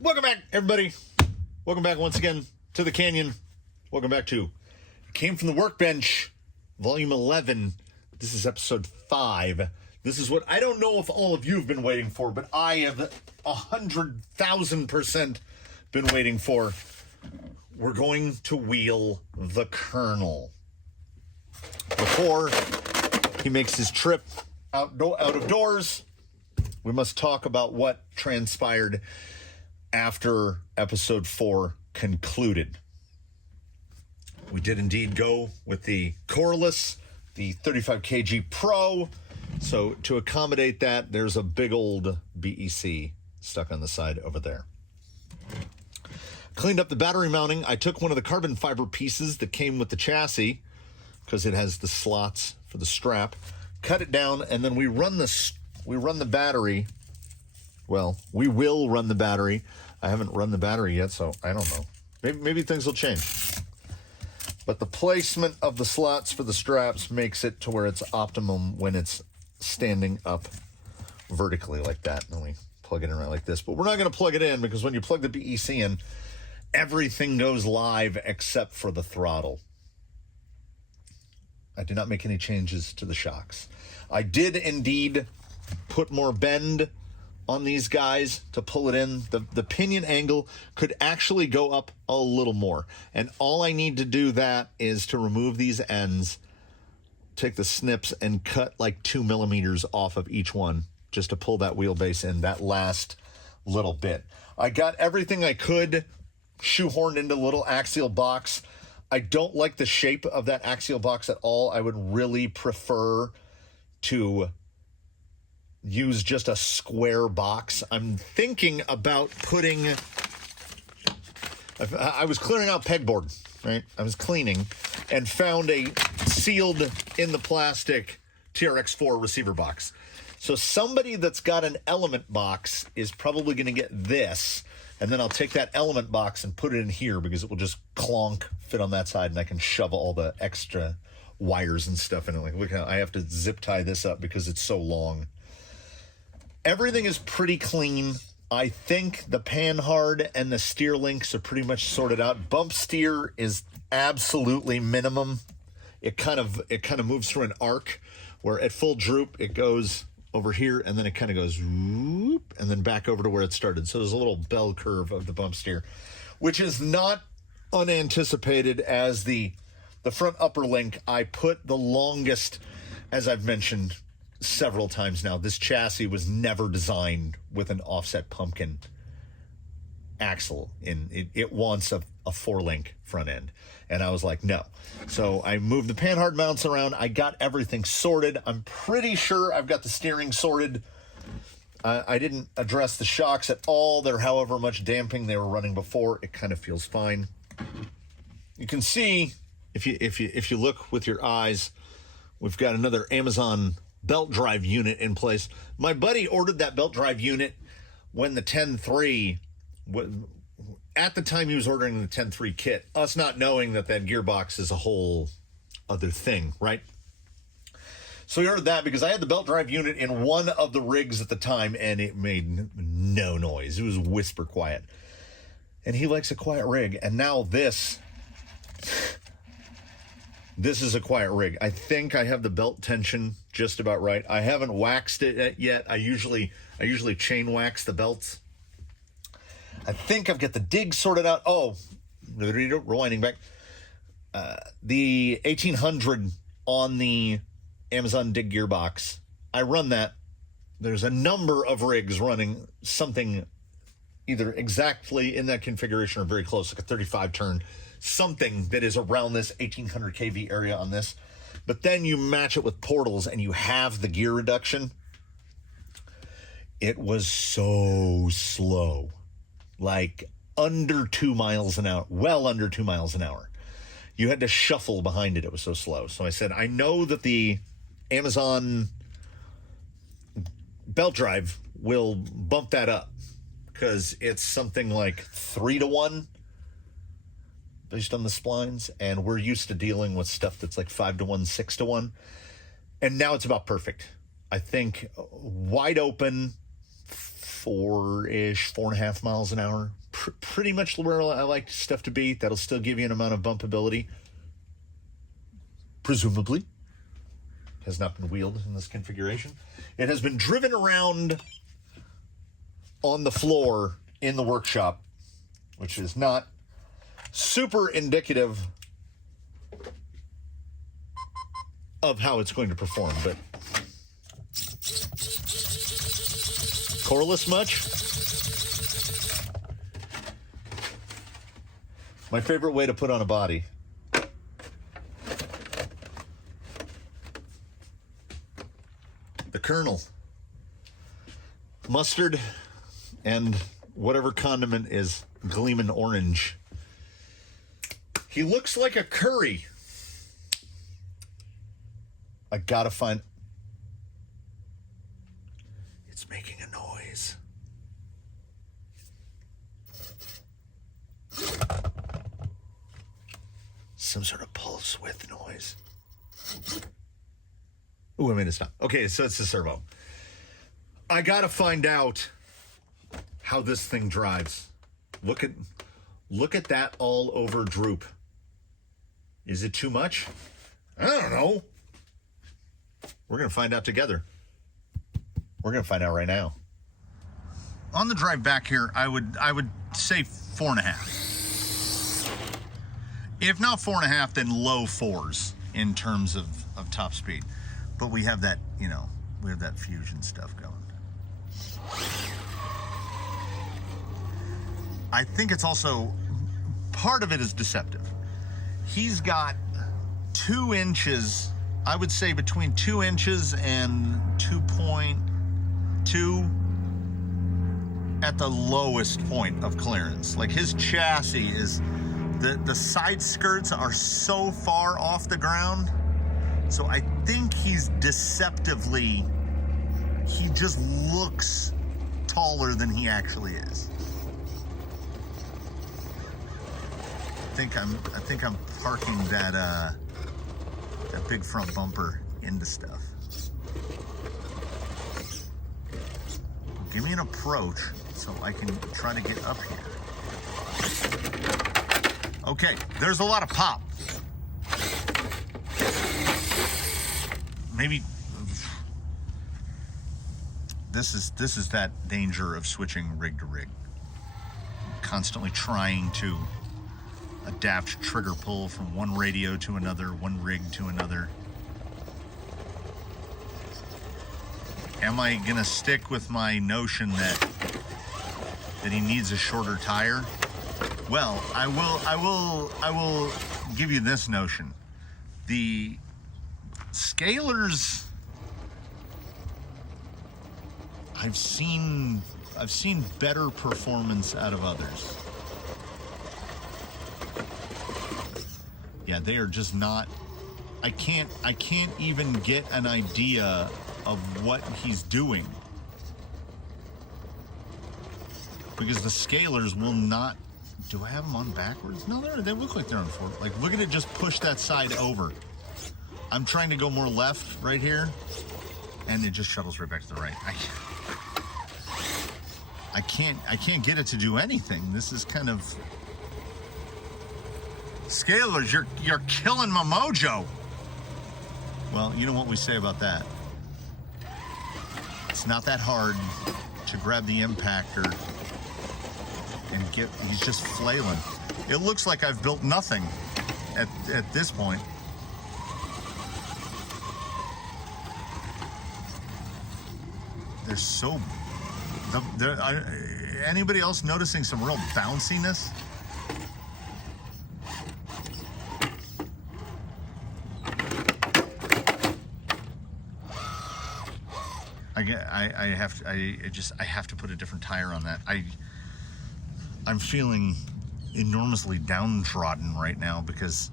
Welcome back, everybody. Welcome back once again to the Canyon. Welcome back to Came from the Workbench, Volume 11. This is Episode 5. This is what I don't know if all of you have been waiting for, but I have 100,000% been waiting for. We're going to wheel the Colonel. Before he makes his trip out of doors, we must talk about what transpired after Episode 4 concluded. We did indeed go with the coreless, the 35 kg Pro. So to accommodate that, there's a big old BEC stuck on the side over there. Cleaned up the battery mounting. I took one of the carbon fiber pieces that came with the chassis because it has the slots for the strap. Cut it down, and then we run the battery. Well, we will run the battery. I haven't run the battery yet, so I don't know. Maybe things will change. But the placement of the slots for the straps makes it to where it's optimum when it's standing up vertically like that. And then we plug it in right like this. But we're not going to plug it in because when you plug the BEC in, everything goes live except for the throttle. I did not make any changes to the shocks. I did indeed put more bend on these guys to pull it in. The pinion angle could actually go up a little more. And all I need to do that is to remove these ends, take the snips and cut like 2 millimeters off of each one just to pull that wheelbase in that last little bit. I got everything I could shoehorned into a little axial box. I don't like the shape of that axial box at all. I would really prefer to use just a square box. I'm thinking about putting... I was clearing out pegboard, right? I was cleaning and found a sealed in the plastic TRX4 receiver box. So somebody that's got an element box is probably going to get this, and then I'll take that element box and put it in here because it will just clonk, fit on that side, and I can shove all the extra wires and stuff in it. Like, look how I have to zip tie this up because it's so long. Everything is pretty clean. I think the panhard and the steer links are pretty much sorted out. Bump steer is absolutely minimum. It kind of moves through an arc where at full droop it goes over here and then it kind of goes whoop, and then back over to where it started. So there's a little bell curve of the bump steer, which is not unanticipated. As the front upper link, I put the longest, as I've mentioned several times now, this chassis was never designed with an offset pumpkin axle. It wants a 4-link front end. And I was like, no. So I moved the panhard mounts around. I got everything sorted. I'm pretty sure I've got the steering sorted. I didn't address the shocks at all. They're however much damping they were running before. It kind of feels fine. You can see, if you look with your eyes, we've got another Amazon belt drive unit in place. My buddy ordered that belt drive unit when the 10.3, at the time he was ordering the 10.3 kit, us not knowing that gearbox is a whole other thing, right? So he ordered that because I had the belt drive unit in one of the rigs at the time and it made no noise. It was whisper quiet. And he likes a quiet rig. And now this is a quiet rig. I think I have the belt tension just about right. I haven't waxed it yet. I usually chain wax the belts. I think I've got the dig sorted out. Oh, rewinding back. The 1800 on the Amazon dig gearbox, I run that. There's a number of rigs running something either exactly in that configuration or very close, like a 35 turn. Something that is around this 1800 kV area on this. But then you match it with portals and you have the gear reduction. It was so slow, like under 2 miles an hour, well under 2 miles an hour. You had to shuffle behind it. It was so slow. So I said, I know that the Amazon belt drive will bump that up because it's something like 3-to-1 based on the splines, and we're used to dealing with stuff that's like 5-to-1, 6-to-1, and now it's about perfect. I think wide open 4-ish, 4.5 miles an hour. Pretty much where I like stuff to be. That'll still give you an amount of bumpability. Presumably. Has not been wheeled in this configuration. It has been driven around on the floor in the workshop, which is not super indicative of how it's going to perform, but coreless much? My favorite way to put on a body. The Colonel. Mustard and whatever condiment is gleaming orange. He looks like a curry. I gotta find... It's making a noise. Some sort of pulse width noise. Ooh, I made it stop. Okay, so it's the servo. I gotta find out how this thing drives. Look at that all over droop. Is it too much? I don't know. We're gonna find out together. We're gonna find out right now. On the drive back here, I would say 4.5. If not 4.5, then low 4s in terms of top speed. But we have that, we have that fusion stuff going. I think it's also, part of it is deceptive. He's got 2 inches, I would say between 2 inches and 2.2 at the lowest point of clearance. Like his chassis is, the side skirts are so far off the ground. So I think he's deceptively, he just looks taller than he actually is. I think I'm parking that big front bumper into stuff. Give me an approach so I can try to get up here. Okay, there's a lot of pop. Maybe this is that danger of switching rig to rig. Constantly trying to adapt trigger pull from one radio to another, one rig to another. Am I gonna stick with my notion that he needs a shorter tire? Well, I will give you this notion. The Scalers, I've seen better performance out of others. Yeah, they are just not, I can't even get an idea of what he's doing. Because the Scalers will not, do I have them on backwards? No, they look like they're on forward. Like, look at it just push that side over. I'm trying to go more left right here, and it just shuttles right back to the right. I can't get it to do anything. This is kind of, Scalers, you're killing my mojo. Well, you know what we say about that. It's not that hard to grab the impactor and he's just flailing. It looks like I've built nothing at this point. Anybody else noticing some real bounciness? I have to put a different tire on that. I'm feeling enormously downtrodden right now because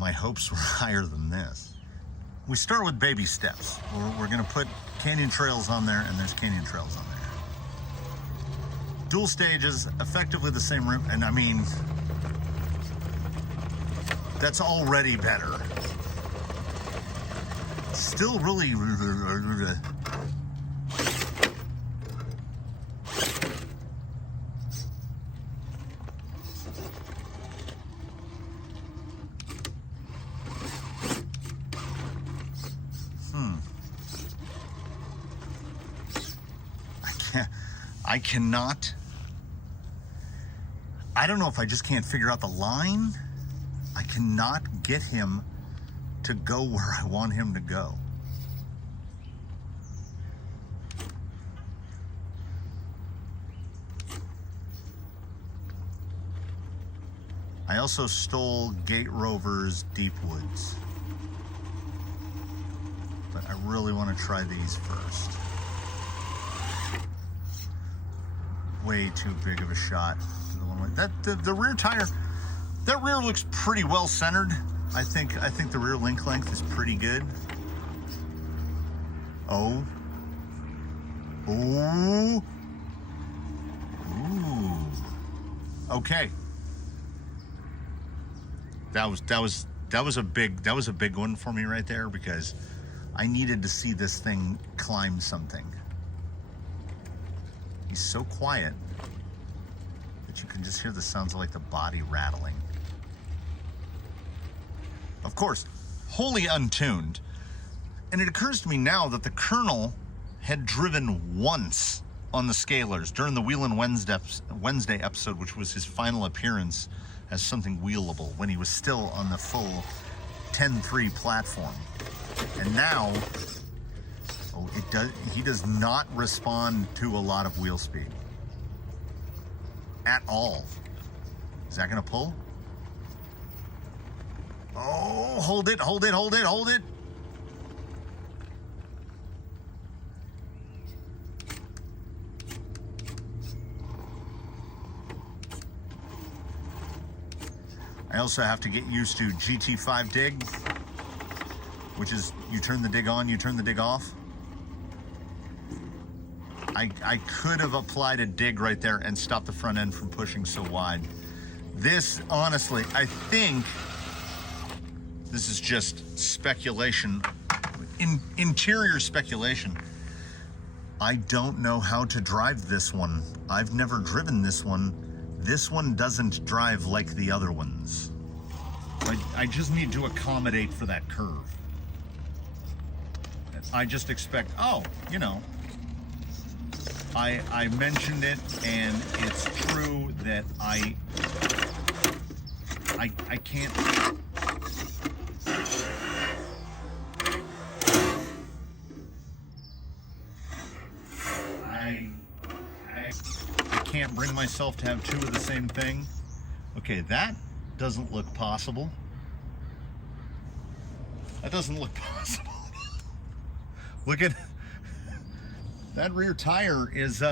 my hopes were higher than this. We start with baby steps. We're going to put canyon trails on there, and there's canyon trails on there. Dual stages, effectively the same route, and I mean, that's already better. Still really, I cannot. I don't know if I just can't figure out the line. I cannot get him to go where I want him to go. I also stole Gate Rover's Deep Woods, but I really want to try these first. Way too big of a shot. The rear tire, that rear looks pretty well centered. I think the rear link length is pretty good. Oh. Ooh. Ooh. Okay. That was a big one for me right there, because I needed to see this thing climb something. He's so quiet that you can just hear the sounds of like the body rattling. Of course, wholly untuned. And it occurs to me now that the Colonel had driven once on the scalers during the Wheelin' Wednesday episode, which was his final appearance as something wheelable when he was still on the full 10.3 platform. And now, he does not respond to a lot of wheel speed at all. Is that gonna pull? Oh, hold it, hold it, hold it, hold it. I also have to get used to GT5 dig, which is you turn the dig on, you turn the dig off. I could have applied a dig right there and stopped the front end from pushing so wide. This, honestly, I think this is just speculation, interior speculation. I don't know how to drive this one. I've never driven this one. This one doesn't drive like the other ones. I just need to accommodate for that curve. I just expect, oh, you know, I mentioned it, and it's true that I can't. I can't bring myself to have two of the same thing. Okay, that doesn't look possible. That doesn't look possible. Look at that rear tire is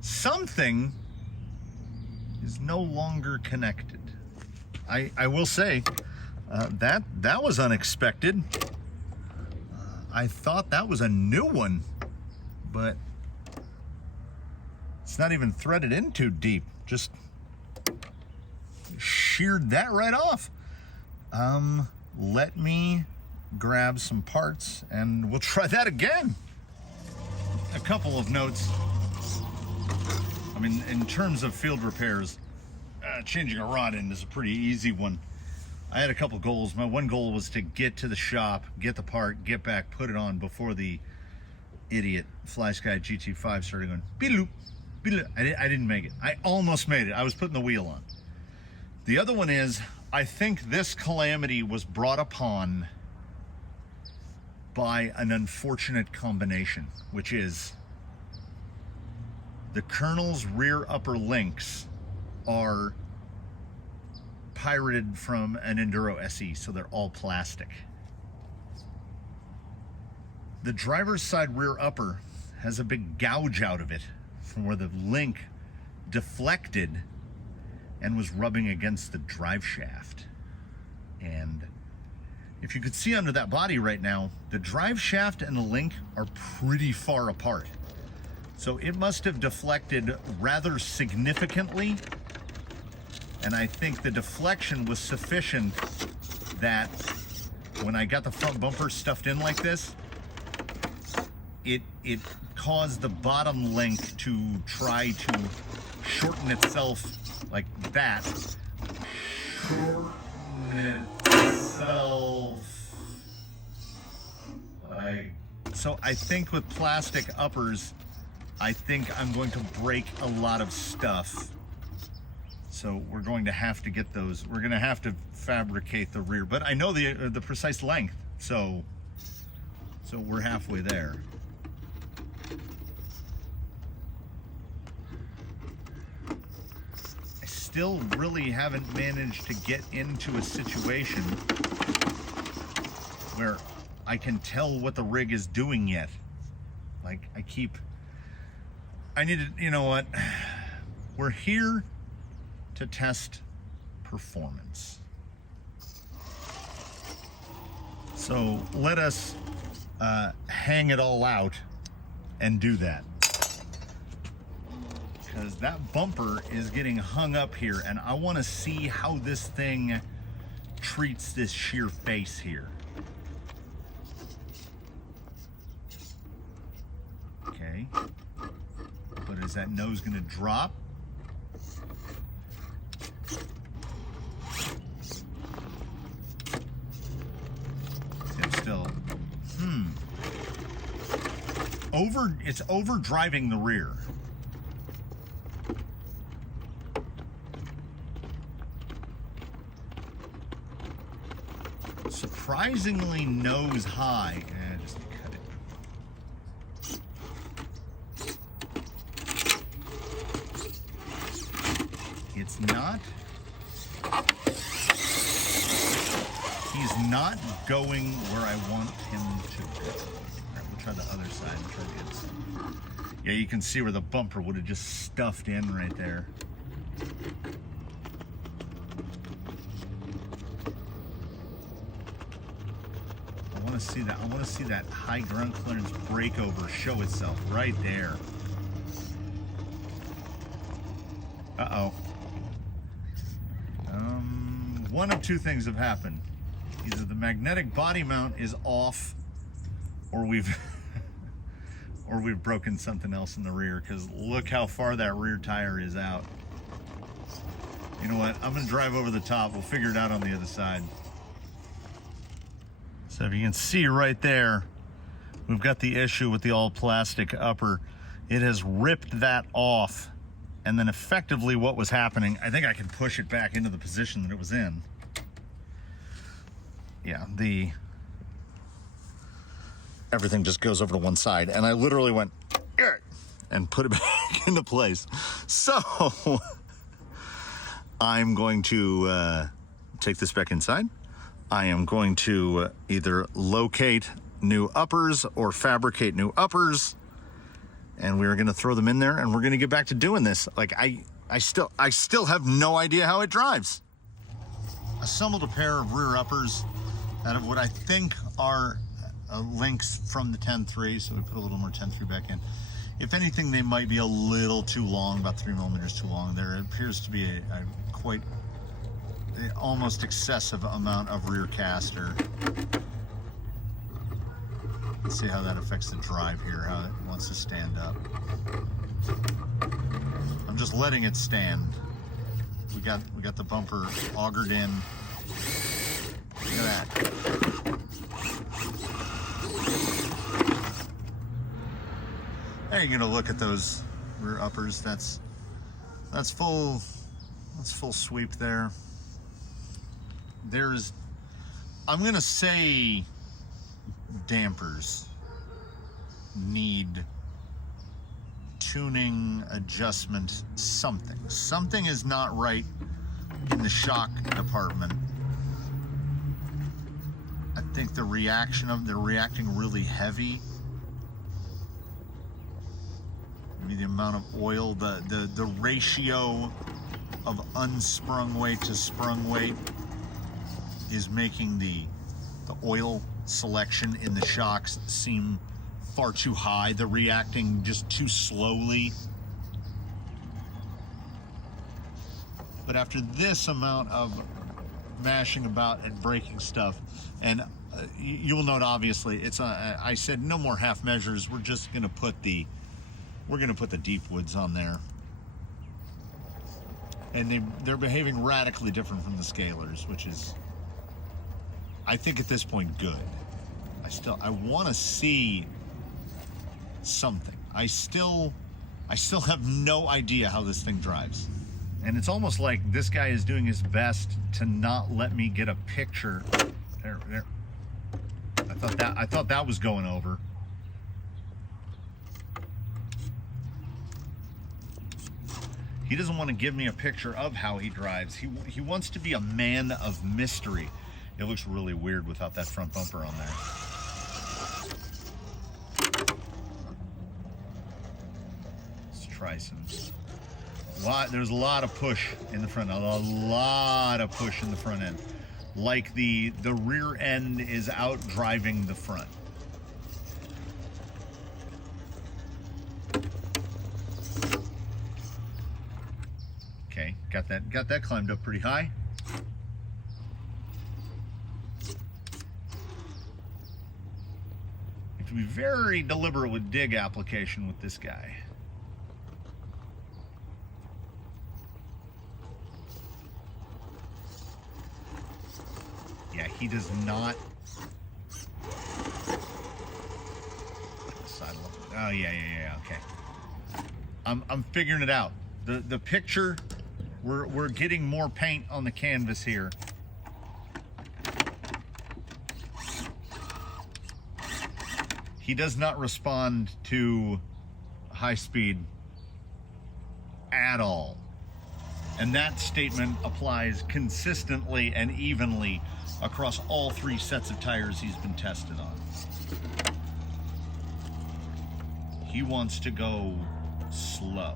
something is no longer connected. I will say that was unexpected. I thought that was a new one, but it's not even threaded in too deep. Just sheared that right off. Let me grab some parts and we'll try that again. A couple of notes. I mean, in terms of field repairs, changing a rod end is a pretty easy one. I had a couple goals. My one goal was to get to the shop, get the part, get back, put it on before the idiot Fly Sky GT5 started going beep-loop, beep-loop. I didn't make it. I almost made it. I was putting the wheel on. The other one is, I think this calamity was brought upon by an unfortunate combination, which is the Colonel's rear upper links are pirated from an Enduro SE, so they're all plastic. The driver's side rear upper has a big gouge out of it from where the link deflected and was rubbing against the drive shaft. And if you could see under that body right now, the drive shaft and the link are pretty far apart. So it must have deflected rather significantly. And I think the deflection was sufficient that when I got the front bumper stuffed in like this, it caused the bottom link to try to shorten itself like that. Shorten itself like So I think with plastic uppers, I think I'm going to break a lot of stuff. So we're going to have to get those. We're going to have to fabricate the rear, but I know the precise length, so we're halfway there. I still really haven't managed to get into a situation where I can tell what the rig is doing yet. Like, I need to, you know what? We're here to test performance. So let us hang it all out and do that. Because that bumper is getting hung up here, and I want to see how this thing treats this sheer face here. Okay. But is that nose going to drop? It's still, it's overdriving the rear. Surprisingly nose high. Just cut it. It's not. He's not going where I want him to go. All right, we'll try the other side and try to get some. Yeah, you can see where the bumper would have just stuffed in right there. I want to see that. I want to see that high ground clearance breakover show itself right there. Uh-oh. One of two things have happened. Either the magnetic body mount is off, or we've broken something else in the rear, because look how far that rear tire is out. You know what? I'm going to drive over the top. We'll figure it out on the other side. So if you can see right there, we've got the issue with the all plastic upper. It has ripped that off. And then effectively what was happening, I think I can push it back into the position that it was in. Yeah, everything just goes over to one side. And I literally went, and put it back into place. So I'm going to take this back inside. I am going to either locate new uppers or fabricate new uppers. And we're going to throw them in there, and we're going to get back to doing this. Like, I still have no idea how it drives. Assembled a pair of rear uppers out of what I think are links from the 10.3, so we put a little more 10.3 back in. If anything, they might be a little too long, about 3 millimeters too long. There appears to be a quite almost excessive amount of rear caster. Let's see how that affects the drive here, how it wants to stand up. I'm just letting it stand. We got the bumper augered in. Look at that. Now you're gonna look at those rear uppers. That's full sweep there. I'm gonna say dampers need tuning, adjustment, something. Something is not right in the shock department. I think they're reacting really heavy. Maybe the amount of oil, the ratio of unsprung weight to sprung weight is making the oil selection in the shocks seem far too high. They're reacting just too slowly. But after this amount of mashing about and breaking stuff, and you will note, obviously, I said no more half measures. We're just going to put the deep woods on there, and they're behaving radically different from the scalers, which is, I think at this point, good. I want to see something. I still have no idea how this thing drives. And it's almost like this guy is doing his best to not let me get a picture. There. I thought that was going over. He doesn't want to give me a picture of how he drives. He wants to be a man of mystery. It looks really weird without that front bumper on there. Let's try some. There's a lot of push in the front. A lot of push in the front end. Like the rear end is out driving the front. Okay, got that climbed up pretty high. You have to be very deliberate with dig application with this guy. Yeah, he does not. Oh yeah. Okay. I'm figuring it out. The picture, we're getting more paint on the canvas here. He does not respond to high speed at all. And that statement applies consistently and evenly across all 3 sets of tires he's been tested on. He wants to go slow.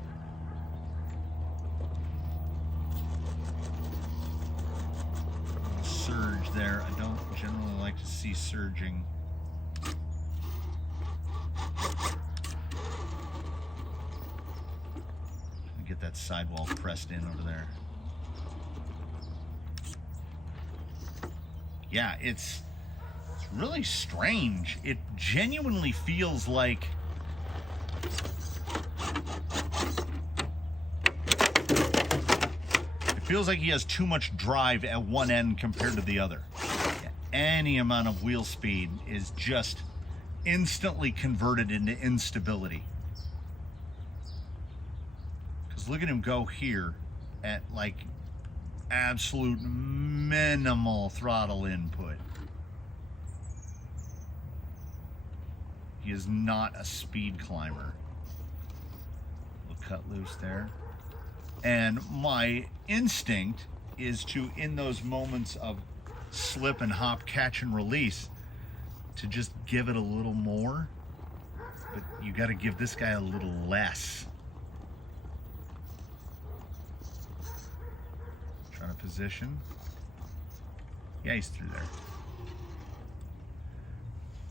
Surge there. I don't generally like to see surging. Get that sidewall pressed in over there. Yeah, it's really strange. It genuinely feels like he has too much drive at one end compared to the other. Yeah, any amount of wheel speed is just instantly converted into instability. Because look at him go here at like absolute minimal throttle input. He is not a speed climber. We'll cut loose there. And my instinct is to, in those moments of slip and hop, catch and release, to just give it a little more. But you got to give this guy a little less. Trying to position. Yeah, he's through there.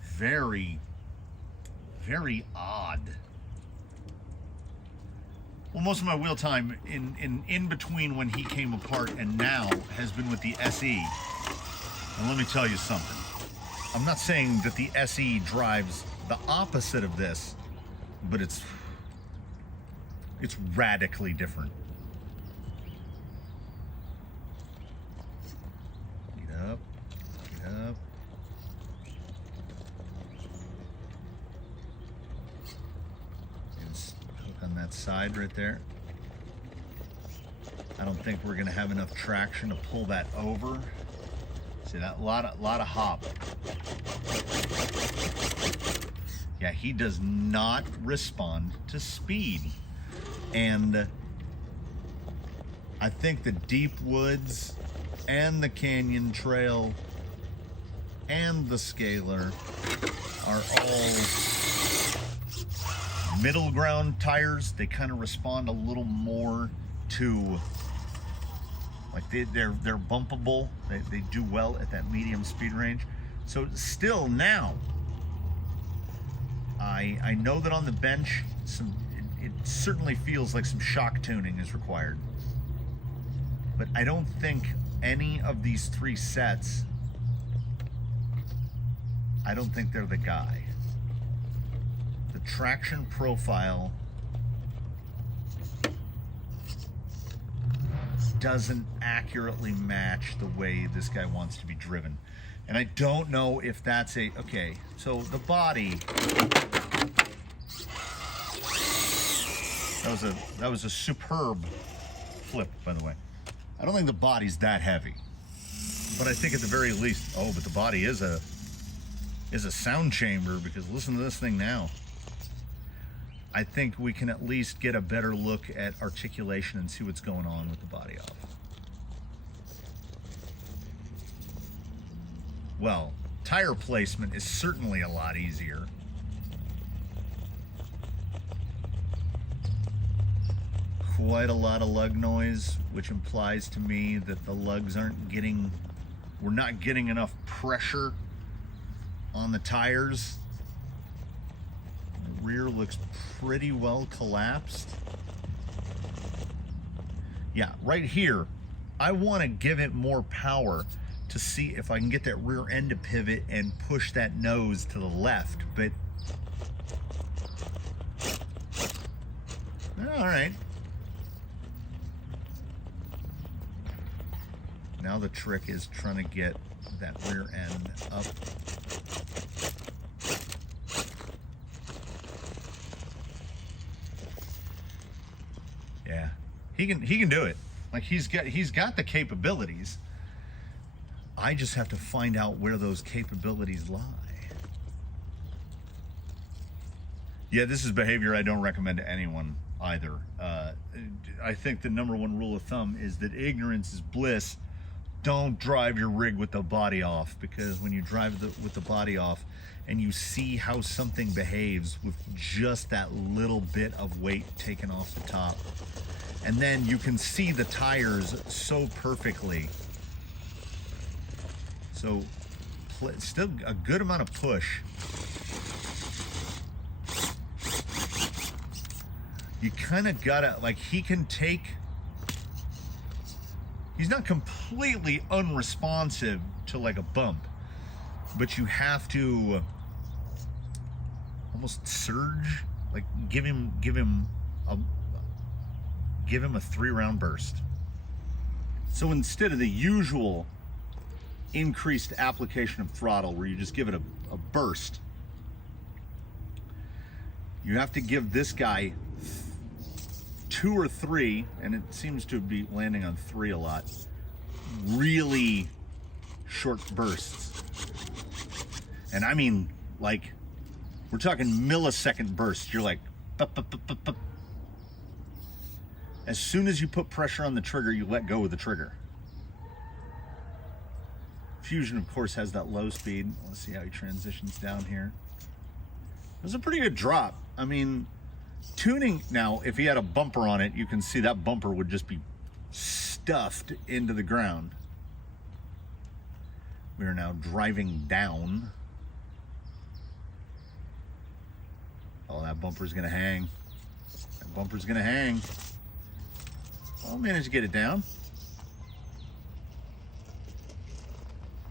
Very, very odd. Well, most of my wheel time in between when he came apart and now has been with the SE. And let me tell you something. I'm not saying that the SE drives the opposite of this, but it's radically different. Get up, get up. On that side right there. I don't think we're going to have enough traction to pull that over. See that? Lot of hop. Yeah, he does not respond to speed. And I think the deep woods and the canyon trail and the scalar are all middle ground tires. They kind of respond a little more to, like they're bumpable. They do well at that medium speed range. So still now, I know that on the bench, it certainly feels like some shock tuning is required. But I don't think any of these 3 sets, I don't think they're the guy. The traction profile doesn't accurately match the way this guy wants to be driven. And I don't know if that's okay, so the body, That was a superb flip, by the way. I don't think the body's that heavy, but I think at the very least, oh, but the body is a sound chamber, because listen to this thing now. I think we can at least get a better look at articulation and see what's going on with the body off. Well, tire placement is certainly a lot easier. Quite a lot of lug noise, which implies to me that the lugs we're not getting enough pressure on the tires. The rear looks pretty well collapsed. Yeah, right here, I want to give it more power to see if I can get that rear end to pivot and push that nose to the left, but all right. Now the trick is trying to get that rear end up. Yeah, he can do it. Like he's got the capabilities. I just have to find out where those capabilities lie. Yeah, this is behavior I don't recommend to anyone either. I think the number one rule of thumb is that ignorance is bliss. Don't drive your rig with the body off, because when you drive with the body off and you see how something behaves with just that little bit of weight taken off the top, and then you can see the tires so perfectly. So still a good amount of push. You kind of gotta, like, he's not completely unresponsive to like a bump, but you have to almost surge, like give him a 3-round burst. So instead of the usual increased application of throttle where you just give it a burst, you have to give this guy 2 or 3, and it seems to be landing on 3 a lot, really short bursts. And I mean, like, we're talking millisecond bursts. You're like, bup, bup, bup, bup, bup. As soon as you put pressure on the trigger, you let go of the trigger. Fusion, of course, has that low speed. Let's see how he transitions down here. It was a pretty good drop. I mean, tuning, now, if he had a bumper on it, you can see that bumper would just be stuffed into the ground. We are now driving down. Oh, that bumper's gonna hang. That bumper's gonna hang. I'll manage to get it down.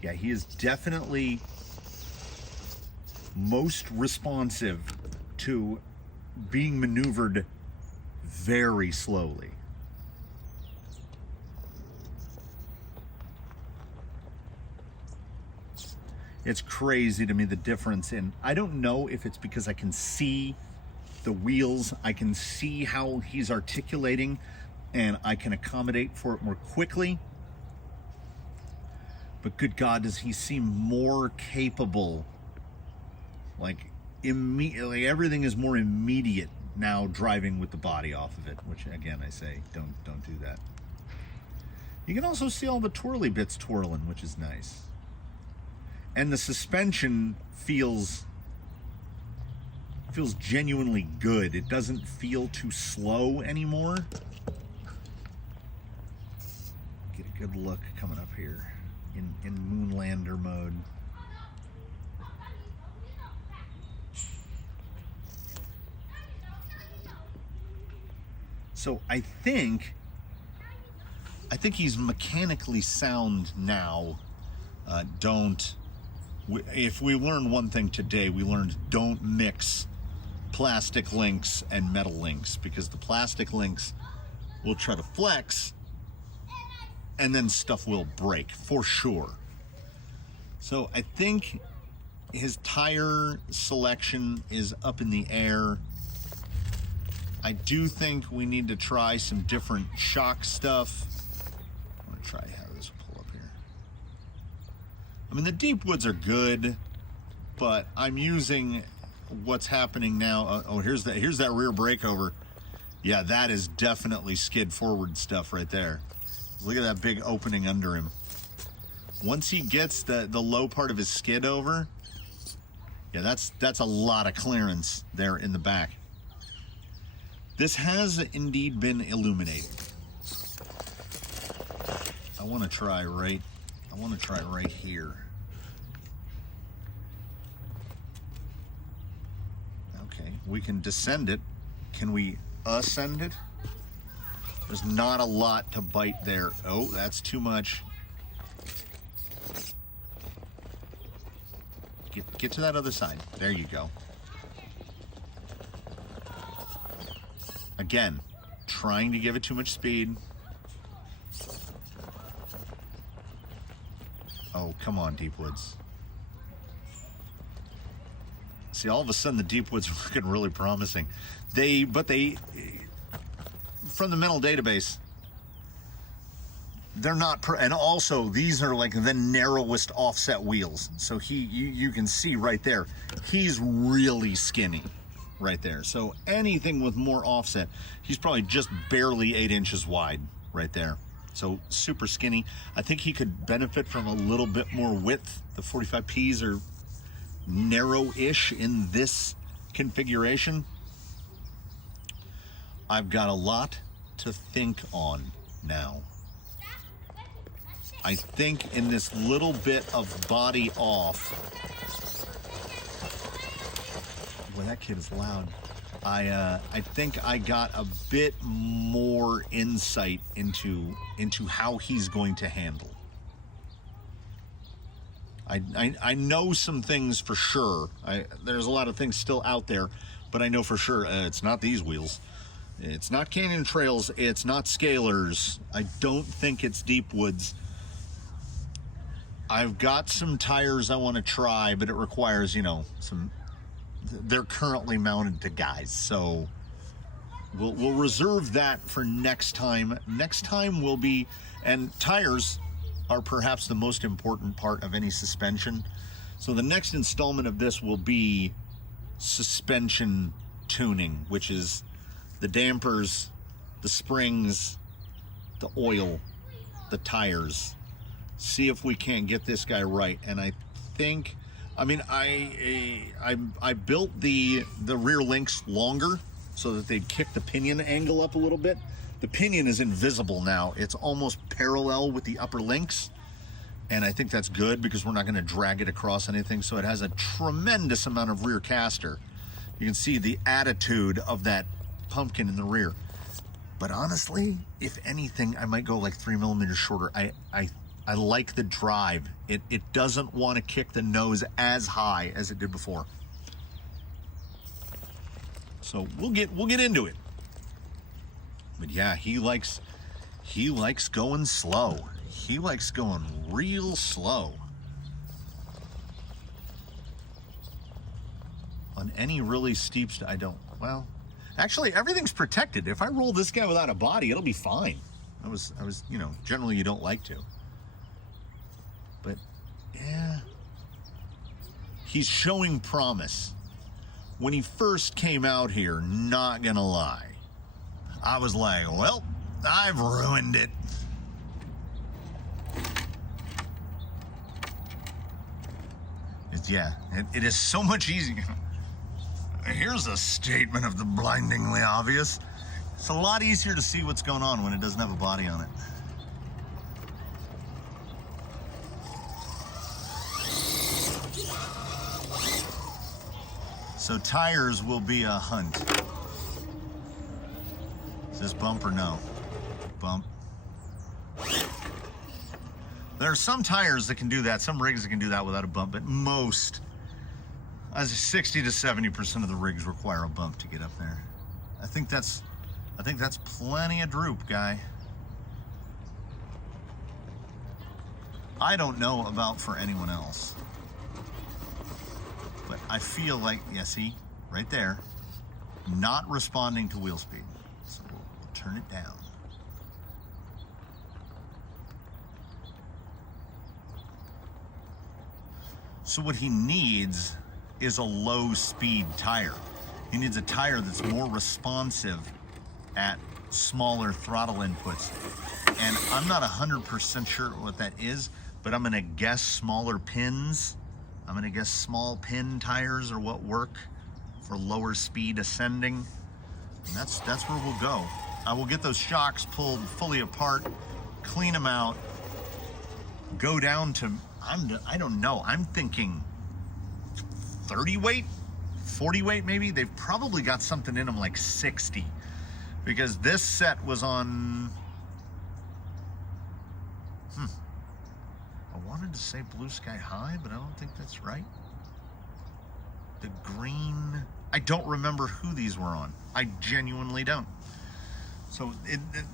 Yeah, he is definitely most responsive to being maneuvered very slowly. It's crazy to me, the difference in, I don't know if it's because I can see the wheels, I can see how he's articulating, and I can accommodate for it more quickly. But good God, does he seem more capable? Like, immediately, everything is more immediate now driving with the body off of it, which again, I say, don't do that. You can also see all the twirly bits twirling, which is nice. And the suspension feels genuinely good. It doesn't feel too slow anymore. Get a good look coming up here in Moonlander mode. So I think he's mechanically sound now. If we learned one thing today, we learned don't mix plastic links and metal links, because the plastic links will try to flex and then stuff will break for sure. So I think his tire selection is up in the air. I do think we need to try some different shock stuff. I'm going to try how this will pull up here. I mean, the deep woods are good, but I'm using what's happening now. Oh, here's that rear breakover. Yeah, that is definitely skid forward stuff right there. Look at that big opening under him. Once he gets the low part of his skid over, yeah, that's a lot of clearance there in the back. This has indeed been illuminated. I want to try right here. Okay, we can descend it. Can we ascend it? There's not a lot to bite there. Oh, that's too much. Get to that other side. There you go. Again, trying to give it too much speed. Oh, come on, deep woods. See, all of a sudden the deep woods are looking really promising. But from the mental database, they're not, and also these are like the narrowest offset wheels. So you can see right there, he's really skinny right there. So anything with more offset, he's probably just barely 8 inches wide right there. So super skinny. I think he could benefit from a little bit more width. The 45Ps are narrow-ish in this configuration. I've got a lot to think on now. I think in this little bit of body off, boy, that kid is loud. I think I got a bit more insight into how he's going to handle. I know some things for sure. There's a lot of things still out there, but I know for sure it's not these wheels. It's not Canyon Trails. It's not Scalers. I don't think it's Deep Woods. I've got some tires I want to try, but it requires, some. They're currently mounted to guys, so we'll reserve that for next time. Next time will be, and tires are perhaps the most important part of any suspension. So the next installment of this will be suspension tuning, which is the dampers, the springs, the oil, the tires. See if we can't get this guy right. And I think, I built the rear links longer so that they'd kick the pinion angle up a little bit. The pinion is invisible now. It's almost parallel with the upper links. And I think that's good because we're not going to drag it across anything. So it has a tremendous amount of rear caster. You can see the attitude of that pumpkin in the rear. But honestly, if anything, I might go like 3 millimeters shorter. I like the drive. It doesn't want to kick the nose as high as it did before. So we'll get into it. But yeah, he likes going slow. He likes going real slow. On any really steep well, actually everything's protected. If I roll this guy without a body, it'll be fine. I was, generally you don't like to. But yeah, he's showing promise. When he first came out here, not gonna lie, I was like, well, I've ruined it. It is so much easier. Here's a statement of the blindingly obvious. It's a lot easier to see what's going on when it doesn't have a body on it. So tires will be a hunt. Is this bump or no? Bump. There are some tires that can do that, some rigs that can do that without a bump, but most, as 60 to 70% of the rigs require a bump to get up there. I think that's plenty of droop, guy. I don't know about for anyone else, but I feel like, yeah, see, right there. not responding to wheel speed. So we'll turn it down. So what he needs is a low speed tire. He needs a tire that's more responsive at smaller throttle inputs. And I'm not 100% sure what that is, but I'm gonna guess smaller pins. I'm gonna guess small pin tires are what work for lower speed ascending. And that's where we'll go. I will get those shocks pulled fully apart, clean them out, go down to, I don't know, I'm thinking 30 weight, 40 weight maybe. They've probably got something in them like 60, because this set was on, I wanted to say Blue Sky High, but I don't think that's right. The green, I don't remember who these were on. I genuinely don't. So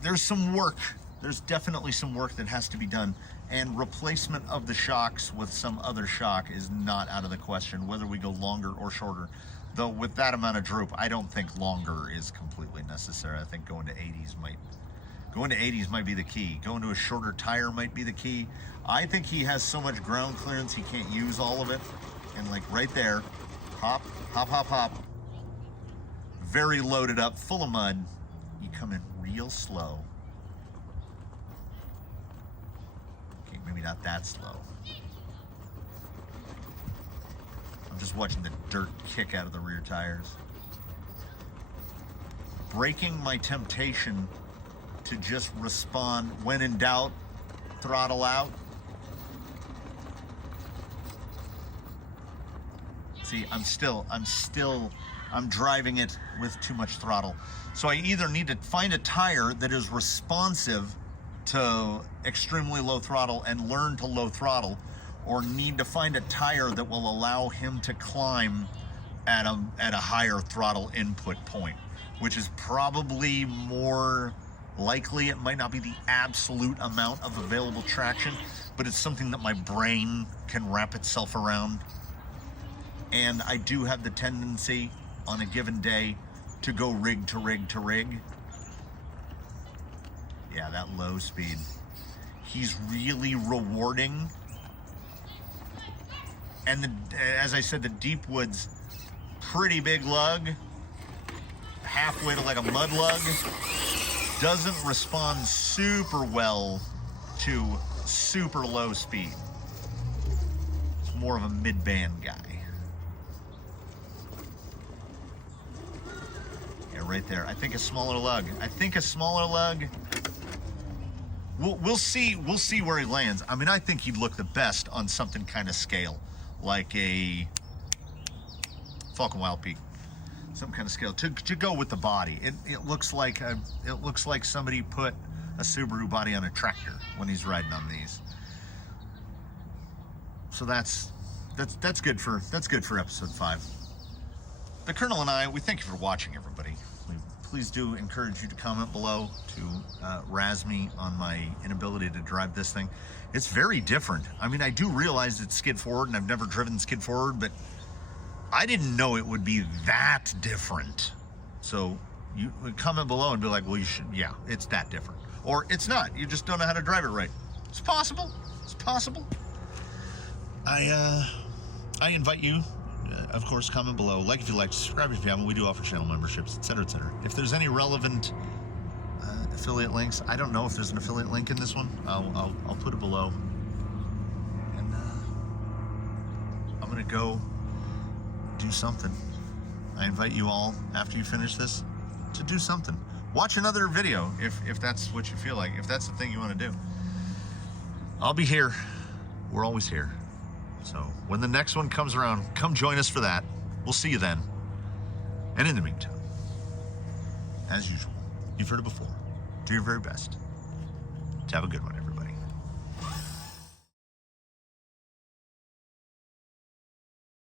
there's some work. There's definitely some work that has to be done, and replacement of the shocks with some other shock is not out of the question, whether we go longer or shorter. Though with that amount of droop, I don't think longer is completely necessary. I think going to 80s might be the key. Going to a shorter tire might be the key. I think he has so much ground clearance he can't use all of it. And like right there, hop, hop, hop, hop. Very loaded up, full of mud. You come in real slow. Okay, maybe not that slow. I'm just watching the dirt kick out of the rear tires. Breaking my temptation to just respond when in doubt, throttle out. See, I'm driving it with too much throttle. So I either need to find a tire that is responsive to extremely low throttle and learn to low throttle, or need to find a tire that will allow him to climb at a higher throttle input point, which is probably more likely. It might not be the absolute amount of available traction, but it's something that my brain can wrap itself around. And I do have the tendency on a given day to go rig to rig to rig. Yeah, that low speed. He's really rewarding. And as I said, the deep woods, pretty big lug, halfway to like a mud lug, doesn't respond super well to super low speed. It's more of a mid-band guy. Yeah, right there. I think a smaller lug. We'll see where he lands. I mean, I think he'd look the best on something kind of scale, like a Falcon Wild Peak, some kind of scale to go with the body. It looks like somebody put a Subaru body on a tractor when he's riding on these. So that's good for episode 5. The Colonel and I, we thank you for watching, everybody. Please do encourage you to comment below to razz me on my inability to drive this thing. It's very different. I mean, I do realize it's skid forward, and I've never driven skid forward, but I didn't know it would be that different. So you comment below and be like, well, you should, yeah, it's that different. Or it's not, you just don't know how to drive it right. It's possible, it's possible. I invite you, of course, comment below. Like if you like, subscribe if you haven't. We do offer channel memberships, etc., etc. If there's any relevant affiliate links, I don't know if there's an affiliate link in this one. I'll put it below. And I'm gonna go do something. I invite you all, after you finish this, to do something. Watch another video if that's what you feel like, if that's the thing you want to do. I'll be here. We're always here. So when the next one comes around, come join us for that. We'll see you then. And in the meantime, as usual, you've heard it before. Do your very best to have a good one, everyone.